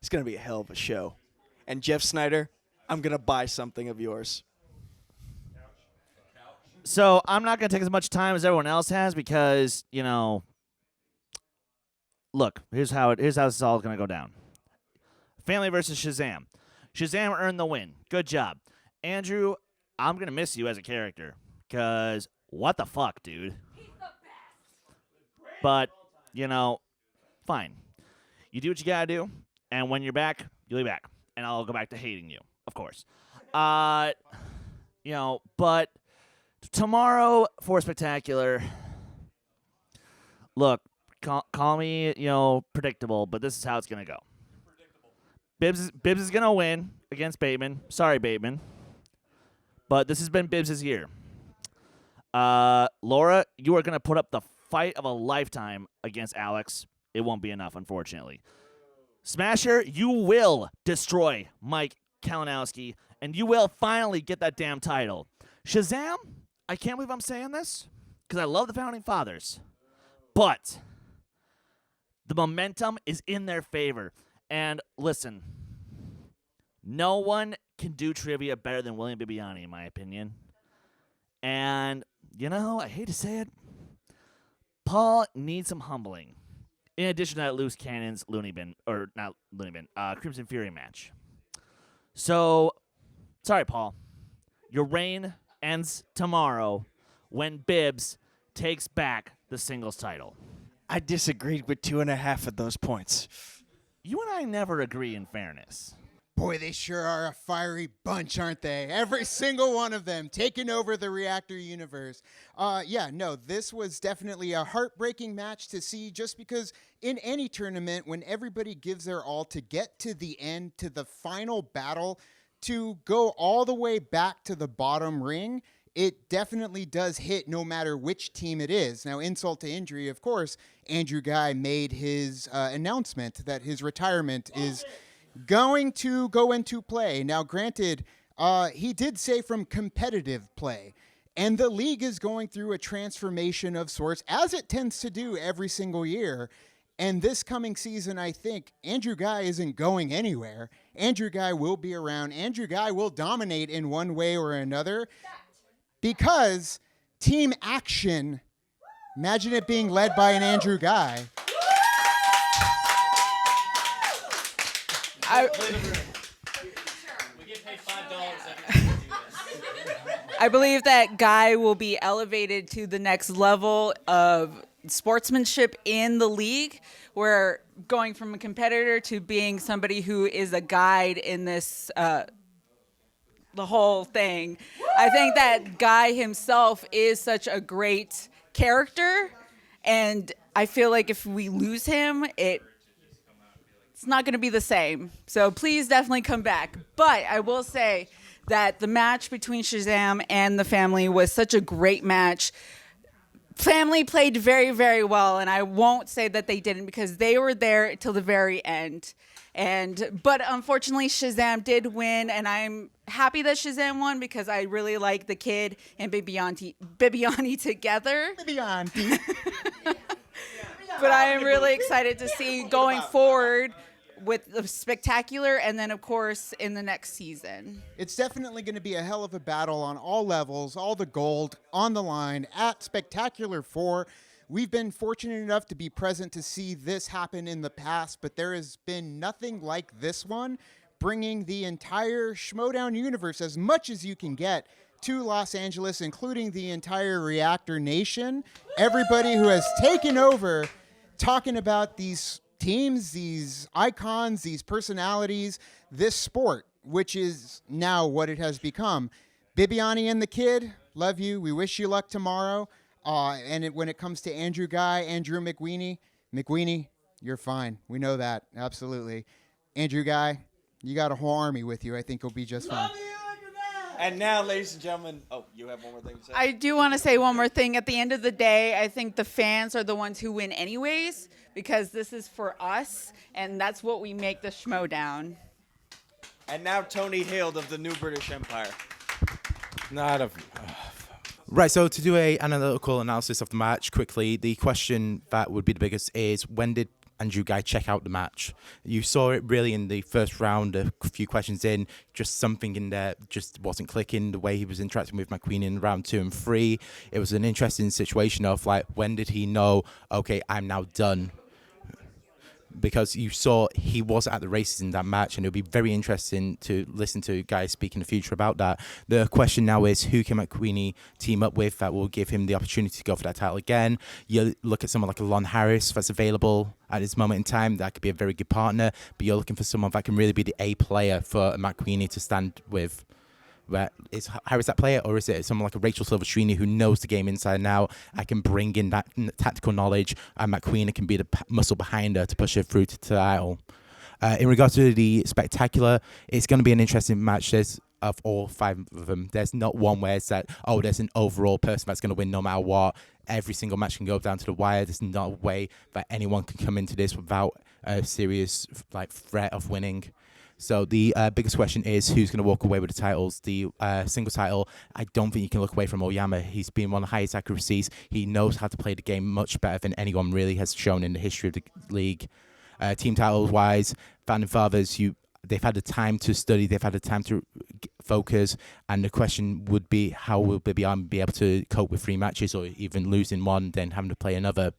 It's going to be a hell of a show. And Jeff Snyder, I'm going to buy something of yours. So I'm not going to take as much time as everyone else has because, you know, look, here's how this is all going to go down. Family versus Shazam. Shazam earned the win. Good job. Andrew, I'm going to miss you as a character because what the fuck, dude? But, you know, fine. You do what you got to do, and when you're back, you'll be back. And I'll go back to hating you, of course. You know, but tomorrow for Spectacular, look, call me, you know, predictable, but this is how it's going to go. Bibbs is going to win against Bateman. Sorry, Bateman. But this has been Bibbs' year. Laura, you are going to put up the fight of a lifetime against Alex. It won't be enough, unfortunately. Smasher, you will destroy Mike Kalinowski, and you will finally get that damn title. Shazam, I can't believe I'm saying this, because I love the Founding Fathers. But the momentum is in their favor. And listen, no one can do trivia better than William Bibiani, in my opinion. And, you know, I hate to say it, Paul needs some humbling. In addition to that Loose Cannon's Crimson Fury match. So, sorry, Paul. Your reign ends tomorrow when Bibbs takes back the singles title. I disagreed with 2.5 of those points. You and I never agree, in fairness. Boy, they sure are a fiery bunch, aren't they? Every single one of them taking over the Reactor universe. This was definitely a heartbreaking match to see, just because in any tournament, when everybody gives their all to get to the end, to the final battle, to go all the way back to the bottom ring, it definitely does hit no matter which team it is. Now, insult to injury, of course, Andrew Guy made his announcement that his retirement is going to go into play. Now, granted, he did say from competitive play, and the league is going through a transformation of sorts, as it tends to do every single year. And this coming season, I think Andrew Guy isn't going anywhere. Andrew Guy will be around. Andrew Guy will dominate in one way or another, because Team Action, imagine it being led by an Andrew Guy. I believe that Guy will be elevated to the next level of sportsmanship in the league. We're going from a competitor to being somebody who is a guide in this, the whole thing. I think that Guy himself is such a great character, and I feel like if we lose him, it's not going to be the same. So please definitely come back. But I will say that the match between Shazam and the family was such a great match. Family played very, very well, and I won't say that they didn't because they were there till the very end. But unfortunately, Shazam did win, and I'm happy that Shazam won because I really like the kid and Bibiani together. Bibiani. But I am really excited to see going forward with the Spectacular and then, of course, in the next season. It's definitely going to be a hell of a battle on all levels, all the gold on the line at Spectacular 4. We've been fortunate enough to be present to see this happen in the past, but there has been nothing like this one, bringing the entire Schmoedown universe, as much as you can get, to Los Angeles, including the entire Reactor Nation. Everybody who has taken over talking about these teams, these icons, these personalities, this sport, which is now what it has become. Bibiani and the kid, love you. We wish you luck tomorrow. When it comes to Andrew Guy, Andrew McWeenie, you're fine. We know that, absolutely. Andrew Guy, you got a whole army with you. I think you'll be just fine. And now, ladies and gentlemen, you have one more thing to say? I do want to say one more thing. At the end of the day, I think the fans are the ones who win anyways, because this is for us, and that's what we make the Schmoedown. And now Tony Hild of the New British Empire. Right, so to do an analytical analysis of the match quickly, the question that would be the biggest is, when did Andrew Guy check out the match? You saw it really in the first round, a few questions in, just something in there just wasn't clicking, the way he was interacting with McQueen in round 2 and 3. It was an interesting situation of, like, when did he know, okay, I'm now done? Because you saw he was at the races in that match, and it'll be very interesting to listen to guys speak in the future about that. The question now is, who can McQueenie team up with that will give him the opportunity to go for that title again? You look at someone like Lon Harris that's available at this moment in time. That could be a very good partner, but you're looking for someone that can really be the A player for McQueenie to stand with. Is Harris that player, or is it someone like a Rachel Silverstream who knows the game inside and out? I can bring in that tactical knowledge, and McQueen can be the muscle behind her to push her through to the title. In regards to the Spectacular, it's going to be an interesting match. There's of all 5 of them, there's not one where it's that, there's an overall person that's going to win no matter what. Every single match can go down to the wire. There's not a way that anyone can come into this without a serious threat of winning. So the biggest question is, who's going to walk away with the titles? The single title, I don't think you can look away from Oyama. He's been one of the highest accuracies. He knows how to play the game much better than anyone really has shown in the history of the league. Team titles-wise, Founding Fathers, they've had the time to study, they've had the time to focus, and the question would be, how will Bibiani be able to cope with 3 matches, or even losing one, then having to play another?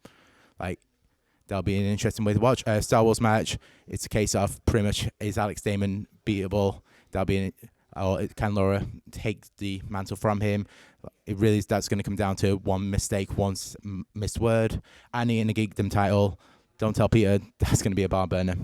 That'll be an interesting way to watch. Star Wars match, it's a case of pretty much, is Alex Damon beatable? That'll be, or can Laura take the mantle from him? It really is, that's going to come down to one mistake, one missed word. Annie in the Geekdom title, don't tell Peter, that's going to be a bar burner.